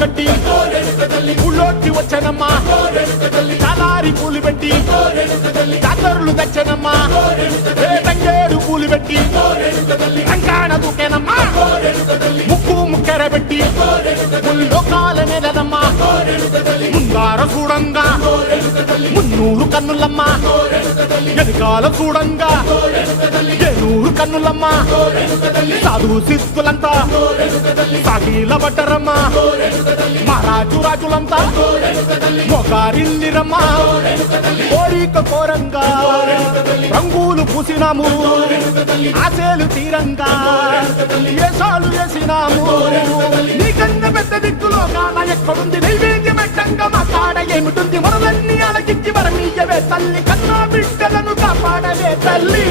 కట్టి ఊళ్ళోకి వచ్చనమ్మా చాలారి పూలు పెట్టి జాతరులు తెచ్చనమ్మా తంగేడు పూలు పెట్టి రంగాణ దూకేనమ్మా ముక్కు ముక్కెర పెట్టి ముల్లోకాల నెలదమ్మా ముందార చూడంగా మున్నూరు కన్నులమ్మా ఎనకాల చూడంగా ఏనూరు కన్నులమ్మా సాధు శిస్తులంతా సాగిల పడ్డరమ్మా మహారాజు రాజులంతా మొగారిల్లిరమ్మా కోరిక కోరంగా రంగులు పూసినాము ఆశలు తీరంగా ఏసాలు వేసినాము నీకన్నా పెద్ద దిక్కులో కాన ఎక్కడుంది నైవేద్యం పెట్టంగా మా కాడ ఏమిటుంది మొరలన్నీ అలగించి మరమీయవే తల్లి కన్నా బిడ్డలను కాపాడవే తల్లి